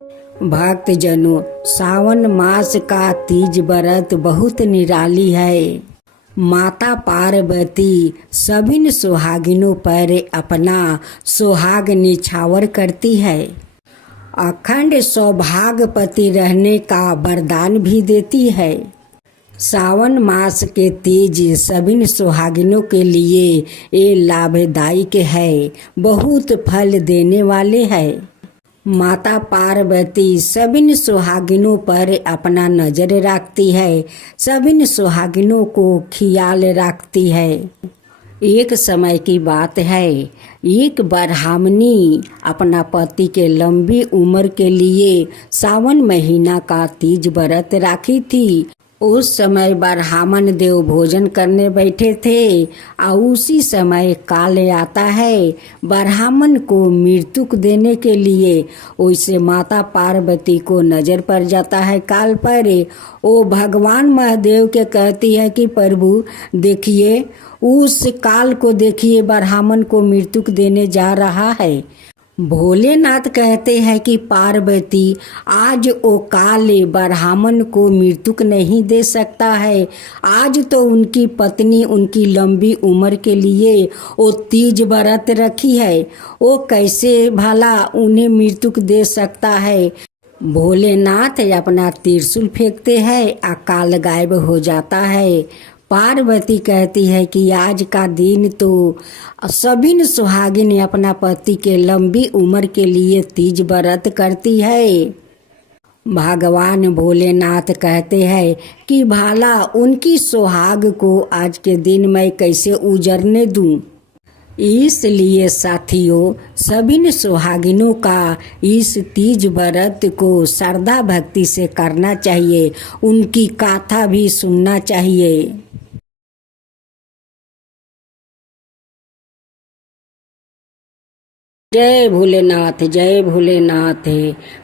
भक्तजनों, सावन मास का तीज व्रत बहुत निराली है। माता पार्वती सभी सुहागिनों पर अपना सुहाग निछावर करती है। अखंड सौभाग्यवती रहने का वरदान भी देती है। सावन मास के तीज सभी सुहागिनों के लिए ये लाभदायक है, बहुत फल देने वाले है। माता पार्वती सभी सुहागिनों पर अपना नजर रखती है, सभी सुहागिनों को ख्याल रखती है। एक समय की बात है, एक ब्राह्मणी अपना पति के लंबी उम्र के लिए सावन महीना का तीज व्रत रखी थी। उस समय ब्राह्मण देव भोजन करने बैठे थे और उसी समय काल आता है ब्राह्मण को मृत्यु देने के लिए। वैसे माता पार्वती को नजर पड़ जाता है काल पर। वो भगवान महादेव के कहती है कि प्रभु देखिए, उस काल को देखिए, ब्राह्मण को मृत्यु देने जा रहा है। भोलेनाथ कहते हैं कि पार्वती, आज वो काल ब्राह्मण को मृत्यु नहीं दे सकता है। आज तो उनकी पत्नी उनकी लंबी उम्र के लिए वो तीज व्रत रखी है, वो कैसे भला उन्हें मृत्यु दे सकता है। भोलेनाथ अपना त्रिशूल फेंकते हैं, काल गायब हो जाता है। पार्वती कहती है कि आज का दिन तो सभी सुहागिन अपना पति के लंबी उम्र के लिए तीज व्रत करती है। भगवान भोलेनाथ कहते हैं कि भला उनकी सुहाग को आज के दिन मैं कैसे उजरने दूं। इसलिए साथियों, सभी सुहागिनों का इस तीज व्रत को श्रद्धा भक्ति से करना चाहिए, उनकी गाथा भी सुनना चाहिए। जय भोलेनाथ, जय भोलेनाथ।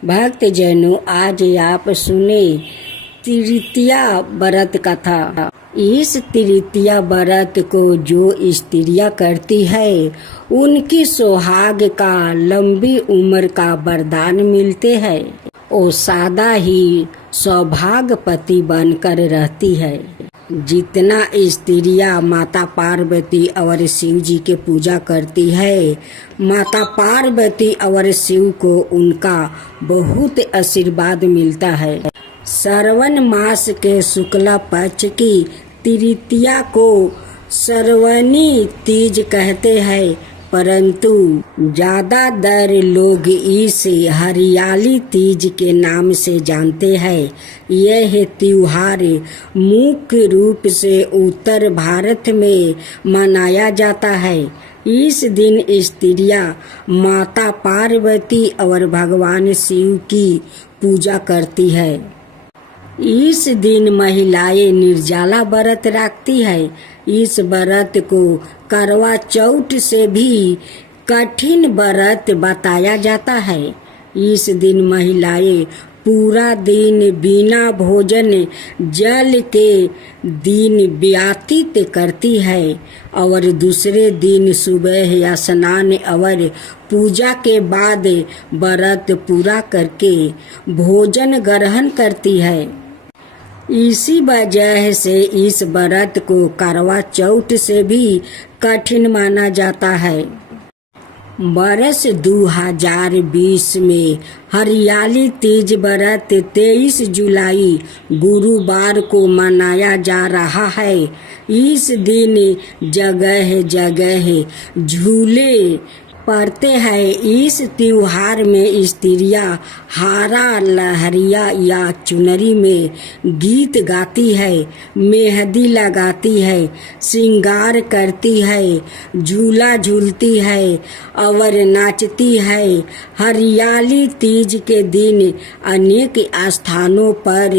भक्त जनों, आज आप सुने तृतीया व्रत कथा। इस तृतीया व्रत को जो स्त्रियां करती है उनकी सुहाग का लंबी उम्र का वरदान मिलते हैं। वो सदा ही सौभाग्यवती बनकर रहती है। जितना स्त्रियां माता पार्वती और शिव जी के पूजा करती है, माता पार्वती और शिव को उनका बहुत आशीर्वाद मिलता है। श्रावण मास के शुक्ला पक्ष की तृतीया को श्रावणी तीज कहते हैं, परंतु ज्यादातर लोग इसे हरियाली तीज के नाम से जानते हैं। यह त्योहार मुख्य रूप से उत्तर भारत में मनाया जाता है। इस दिन स्त्रियां माता पार्वती और भगवान शिव की पूजा करती है। इस दिन महिलाएं निर्जला व्रत रखती है। इस व्रत को करवा चौथ से भी कठिन व्रत बताया जाता है। इस दिन महिलाएं पूरा दिन बिना भोजन जल के दिन व्यतीत करती है और दूसरे दिन सुबह स्नान और पूजा के बाद व्रत पूरा करके भोजन ग्रहण करती है। इसी वजह से इस व्रत को करवा चौथ से भी कठिन माना जाता है। वर्ष 2020 में हरियाली तीज व्रत 23 जुलाई गुरुवार को मनाया जा रहा है। इस दिन जगह जगह झूले पड़ते हैं। इस त्योहार में स्त्रियां हारा लहरिया या चुनरी में गीत गाती है, मेहंदी लगाती है, श्रृंगार करती है, झूला झूलती है और नाचती है। हरियाली तीज के दिन अनेक स्थानों पर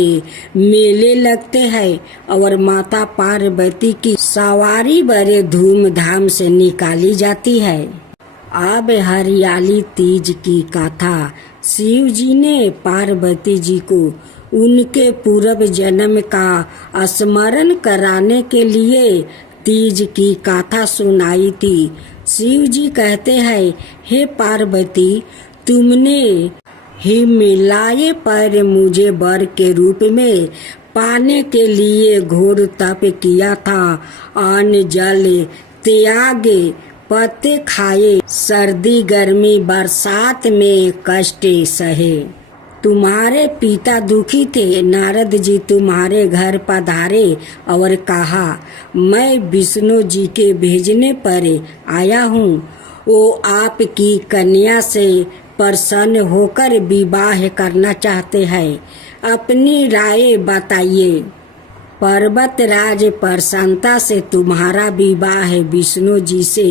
मेले लगते हैं और माता पार्वती की सवारी बड़े धूमधाम से निकाली जाती है। अब हरियाली तीज की कथा। शिव जी ने पार्वती जी को उनके पूर्व जन्म का स्मरण कराने के लिए तीज की कथा सुनाई थी। शिव जी कहते हैं, हे पार्वती, तुमने हिमालय पर मुझे वर के रूप में पाने के लिए घोर तप किया था। अन्न जल त्याग, पत्ते खाए, सर्दी गर्मी बरसात में कष्ट सहे। तुम्हारे पिता दुखी थे। नारद जी तुम्हारे घर पधारे और कहा, मैं विष्णु जी के भेजने पर आया हूँ। वो आपकी कन्या से प्रसन्न होकर विवाह करना चाहते हैं। अपनी राय बताइए। पर्वतराज प्रसन्नता से तुम्हारा विवाह विष्णु जी से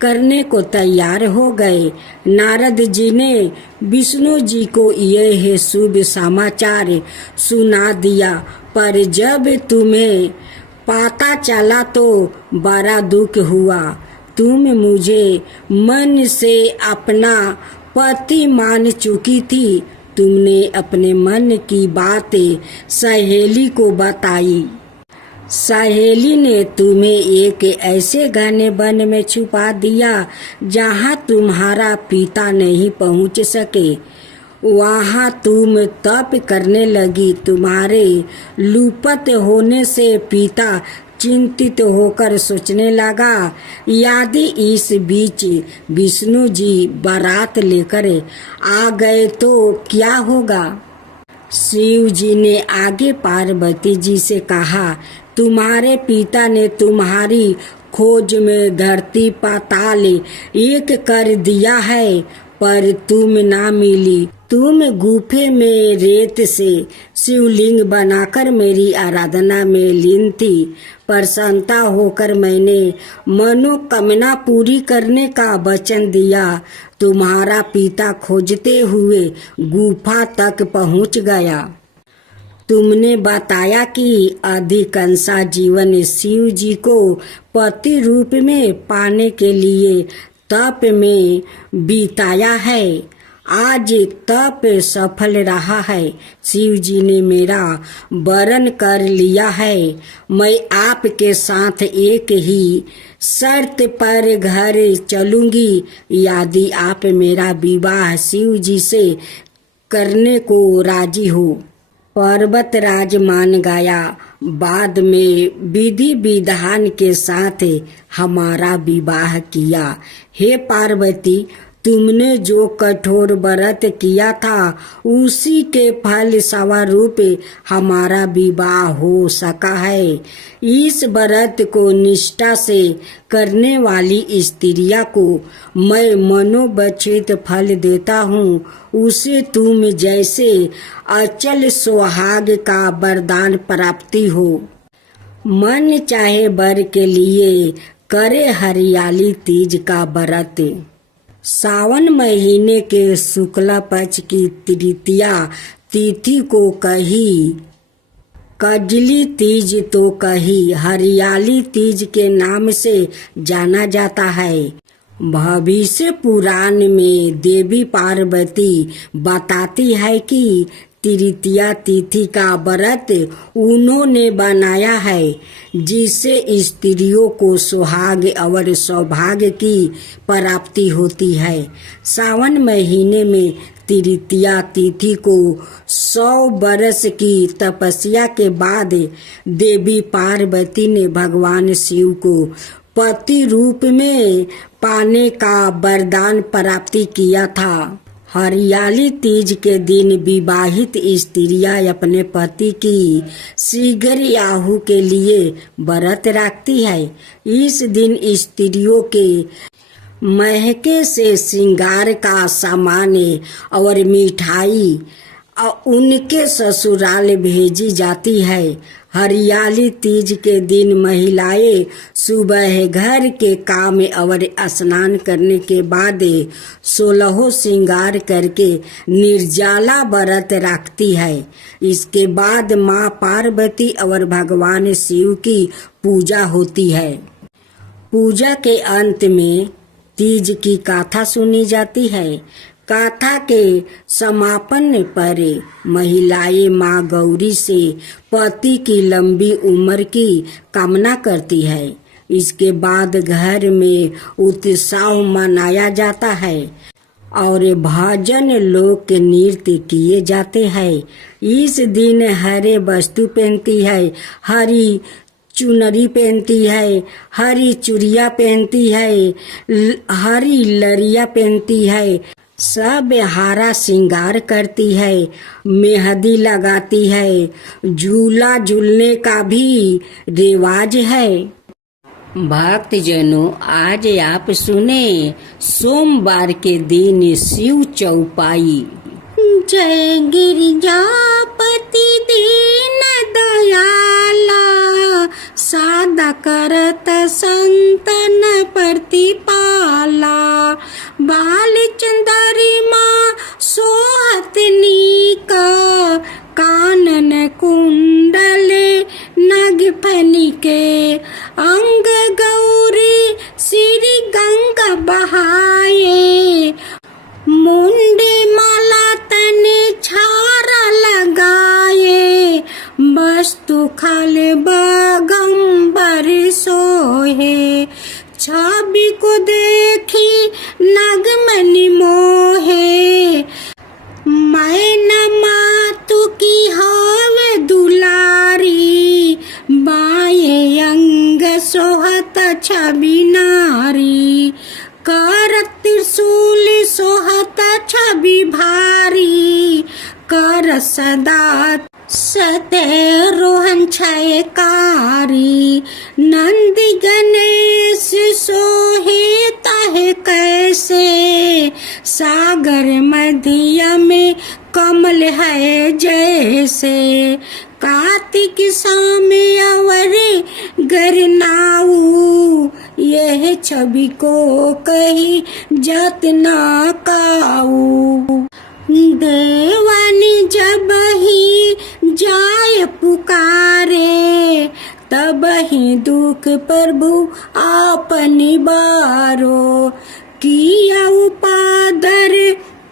करने को तैयार हो गए। नारद जी ने विष्णु जी को यह शुभ समाचार सुना दिया, पर जब तुम्हें पता चला तो बड़ा दुख हुआ। तुम मुझे मन से अपना पति मान चुकी थी। तुमने अपने मन की बातें सहेली को बताई। सहेली ने तुम्हें एक ऐसे घने वन में छुपा दिया जहाँ तुम्हारा पिता नहीं पहुँच सके। वहाँ तुम तप करने लगी। तुम्हारे लुप्त होने से पिता चिंतित होकर सोचने लगा, यदि इस बीच विष्णु जी बारात लेकर आ गए तो क्या होगा। शिव जी ने आगे पार्वती जी से कहा, तुम्हारे पिता ने तुम्हारी खोज में धरती पाताल एक कर दिया है, पर तुम ना मिली। तुम गुफे में रेत से शिवलिंग बनाकर मेरी आराधना में लीन थी। प्रसन्नता होकर मैंने मनोकामना पूरी करने का वचन दिया। तुम्हारा पिता खोजते हुए गुफा तक पहुंच गया। तुमने बताया कि अधिकांश जीवन शिव जी को पति रूप में पाने के लिए तप में बिताया है। आज तप सफल रहा है। शिव जी ने मेरा वरण कर लिया है। मैं आपके साथ एक ही शर्त पर घर चलूंगी, यदि आप मेरा विवाह शिव जी से करने को राजी हो। पर्वतराज मान गया। बाद में विधि विधान के साथ हमारा विवाह किया। हे पार्वती, तुमने जो कठोर व्रत किया था उसी के फल स्वरूप हमारा विवाह हो सका है। इस व्रत को निष्ठा से करने वाली स्त्रिया को मैं मनोवांछित फल देता हूँ। उसे तुम जैसे अचल सुहाग का वरदान प्राप्ति हो। मन चाहे वर के लिए करे हरियाली तीज का व्रत। सावन महीने के शुक्ला पक्ष की तृतीया तिथि को कही कजली तीज तो कही हरियाली तीज के नाम से जाना जाता है। भविष्य पुराण में देवी पार्वती बताती है कि तृतीया तिथि का व्रत उन्होंने बनाया है, जिससे स्त्रियों को सुहाग और सौभाग्य की प्राप्ति होती है। सावन महीने में तृतीया तिथि को 100 वर्ष की तपस्या के बाद देवी पार्वती ने भगवान शिव को पति रूप में पाने का वरदान प्राप्ति किया था। हरियाली तीज के दिन विवाहित स्त्रियां अपने पति की शीघ्र आयु के लिए व्रत रखती है। इस दिन स्त्रियों के महके से श्रृंगार का सामान और मिठाई उनके ससुराल भेजी जाती है। हरियाली तीज के दिन महिलाएं सुबह घर के काम और स्नान करने के बाद 16 श्रृंगार करके निर्जला व्रत रखती है। इसके बाद माँ पार्वती और भगवान शिव की पूजा होती है। पूजा के अंत में तीज की गाथा सुनी जाती है। गाथा के समापन पर महिलाएं माँ गौरी से पति की लंबी उम्र की कामना करती है। इसके बाद घर में उत्सव मनाया जाता है और भजन लोक नृत्य किए जाते हैं। इस दिन हरे वस्तु पहनती है, हरी चुनरी पहनती है, हरी चूड़िया पहनती है, हरी लरिया पहनती है, सब हारा श्रृंगार करती है, मेहंदी लगाती है, झूला झूलने का भी रिवाज है। भक्तजनों, आज आप सुने सोमवार के दिन शिव चौपाई। जय गिरिजापति दीन दयाला, सादा करत संतन प्रतिपाला, बाल चंदरिमा सोहत नीका, कानन कुंडले नगफनी के, अंग गौरी श्री गंगा बहाये, मुंडे माला तने छारा लगाए, वस्तु खाले बगंबर सोहे, छवि को देखी नागमणि मोहे, मैं न मातु की हवे दुलारी, बाएं अंग सोहत छवि नारी, कर त्रिशूल सोहत छवि भारी, कर सदा सते रोहन छयकारी, नंदी गणेश सोहे ताहे कैसे, सागर मध्य में कमल है जैसे, कार्तिक सामे अवरे गरनाऊ, यह छवि को कही जात ना काऊ, देवानी जब ही जाय पुकारे, तब ही दुख प्रभु आपनी बारो, किया उपादर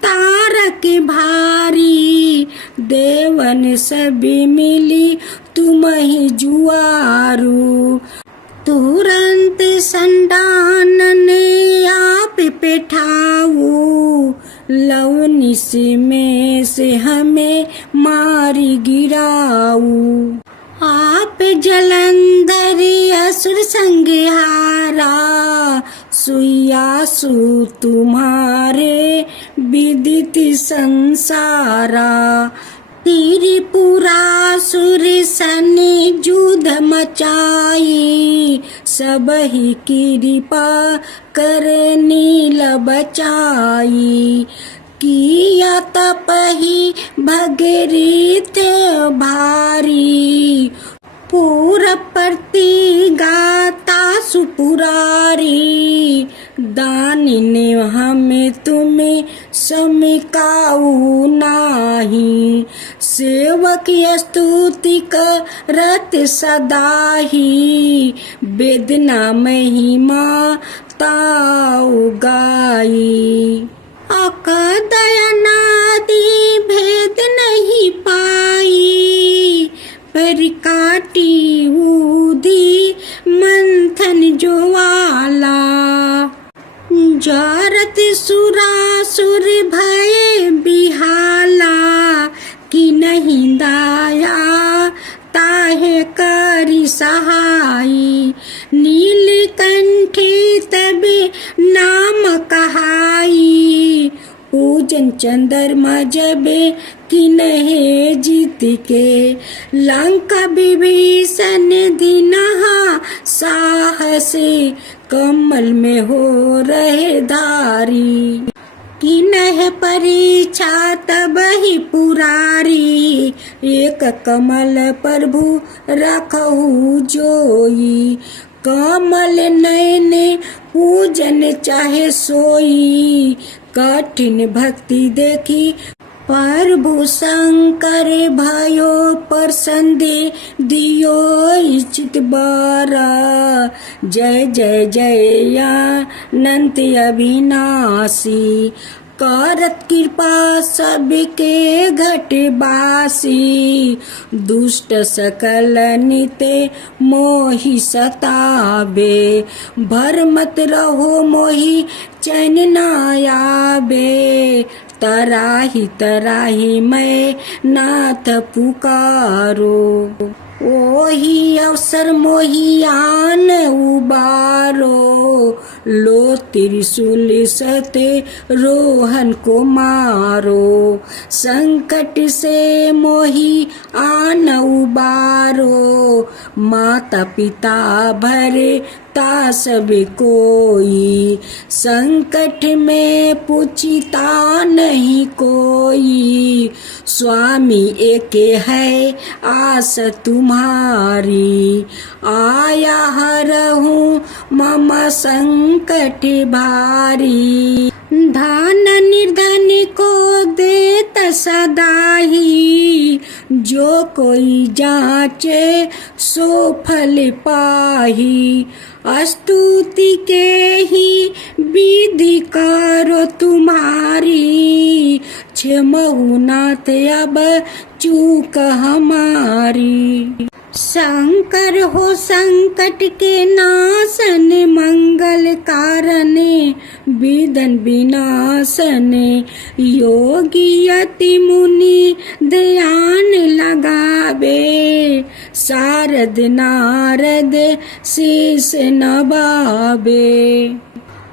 तारक भारी, देवन सभी मिली तुम ही जुआरू, तुरंत संडान ने आप पेठाऊ, लवनिस में से हमें मारी गिराऊ, आप जलंधर असुर संहारा, सुयासु तुम्हारे विदित संसारा, त्रिपुरासुर सने युद्ध मचाई, सब ही कृपा कर नील बचाई, किया तप ही भगीरथ भारी, पूर प्रति गाता सुपुरारी, दानी ने हमें तुम्हें समिकाऊ नाही, सेवक स्तुति करत सदा ही, वेदना महिमा ताऊ गाई, अकदयनादि भेद नहीं पाई, पर काटी ऊदी मंथन ज्वाला, जारत सुरासुर भय बिहाला, कि नहीं दाया ताहे करी सहाई, नीलकंठी तबे नाम कहाई, पूजन चंद्रमा जबे कि नहीं जीत के, लंका विभीषण दिनहा साहसी, कमल में हो रहे धारी, कि नह परीक्षा तब ही पुरारी, एक कमल प्रभु रखहु जोई, कमल नयने पूजन चाहे सोई, कठिन भक्ति देखी प्रभु शंकर भयो प्रसन्न दियो चित बारा, जय जय जय अनंत अविनाशी, करत कृपा सबके घटबासी, दुष्ट सकल निते मोहि सताबे, भरमत रहो मोहि चैन न आबे, तराही तराही मैं नाथ पुकारो, ओही अवसर मोहि आन उबारो, लो त्रिशूल सते रोहन को मारो, संकट से मोहि आन उबारो, माता पिता भरे ता सब कोई, संकट में पूछता नहीं कोई, स्वामी एक है आस तुम्हारी, आया हरहूँ मम संकट भारी, धन निर्धन को देत सदाही, जो कोई जाचे सो फल पाही, स्तुति के ही विधि करो तुम्हारी, क्षमहु नाथ अब चूक हमारी, शंकर हो संकट के नाशन, मंगल कारण विदन विनाशन, योगी अति मुनि ध्यान लगावे, शारद नारद शीस नवावे,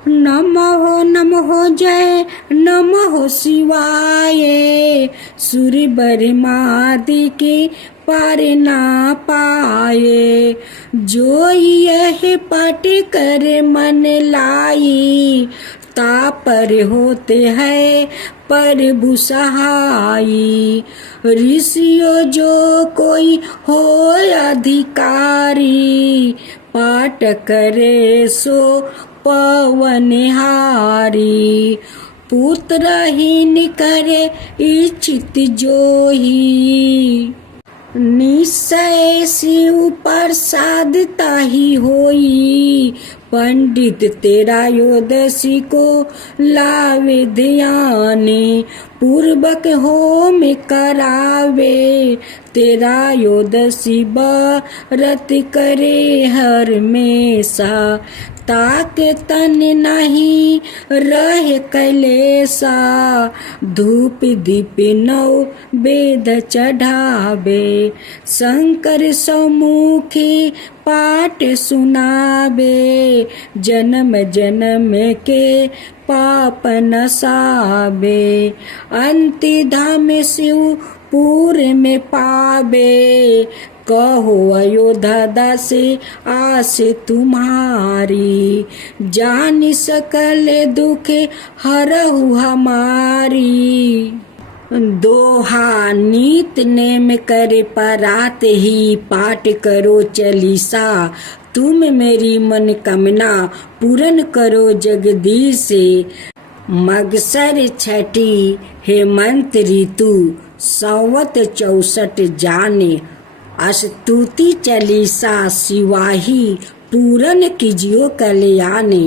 नमो नमो जय नमो शिवाय, सूर्य ब्रह्मादि के पार ना पाए, जो यह पाठ कर मन लाई, तापर होते हैं प्रभु सहाई, ऋषियों जो कोई हो अधिकारी, पाठ करे सो पवनहारी, पुत्रहीन करे इच्छित जोही, निश्चय शिव प्रसाद ताही होई, पंडित तेरा योदशी को लावे ध्याने, पूर्वक होम करावे, तेरा योदशी व्रत करे हर मेसा, ताके तन नहीं रहे कलेसा, धूप दीप नौ वेद चढ़ावे, शंकर सम्मुखी पाठ सुनावे, जन्म जन्म के पाप नसावे, अंति धाम शिव पूर में पावे, कहो अयोध्या दासे आस तुम्हारी, जानी सकल दुख हरहु हमारी, दोहा नित नेम करे परात ही, पाठ करो चालीसा तुम मेरी मन कामना पूर्ण करो जगदीश, मगसर छठी हेमंत ऋतु संवत 64 जाने, स्तुति चालीसा शिवाही पूरन कीजियो कल्याणे,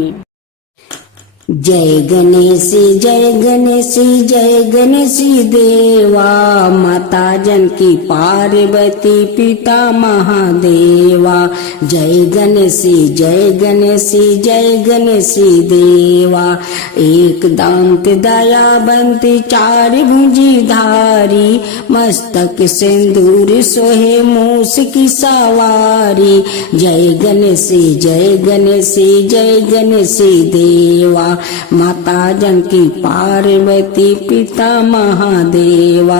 जय गणेश जय गणेश जय गणेश देवा, माता जानकी पार्वती पिता महादेवा, जय गणेश जय गणेश जय गणेश देवा, एक दांत दयावंत चार भुजी धारी, मस्तक सिंदूर सोहे मूस की सवारी, जय गणेश जय गणेश जय गणेश देवा, माता जानकी पार्वती पिता महादेवा,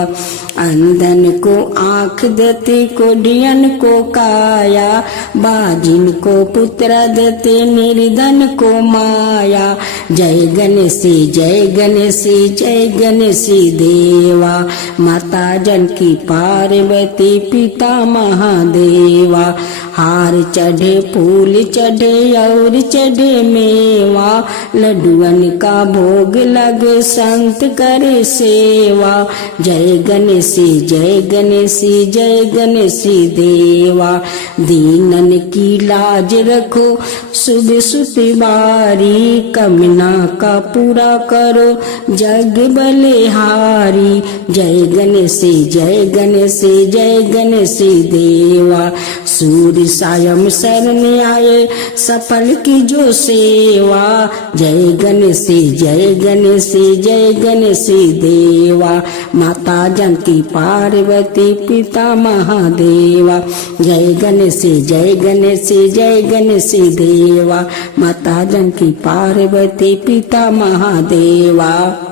अंधन को आँख देते कोढ़ियन को काया, बाजिन को पुत्र देते निर्धन को माया, जय गणेश जय गणेश जय गणेश देवा, माता जानकी पार्वती पिता महादेवा, हार चढ़े फूल चढ़े और चढ़े मेवा, लड्डुअन का भोग लगे संत करे सेवा, जय गणेश गणेश जय गणेश देवा। दीनन की लाज रखो सुबह सुते बारी, कमना का पूरा करो जग बलिहारी। जय गणेश जय गणेश देवा। सूर्य सायं शरण आए सफल की जो सेवा। जय गणेश जय गणेश देवा। माता जानकी पार्वती पिता महादेवा। जय गणेश जय गणेश देवा। माता जानकी पार्वती पिता महादेवा।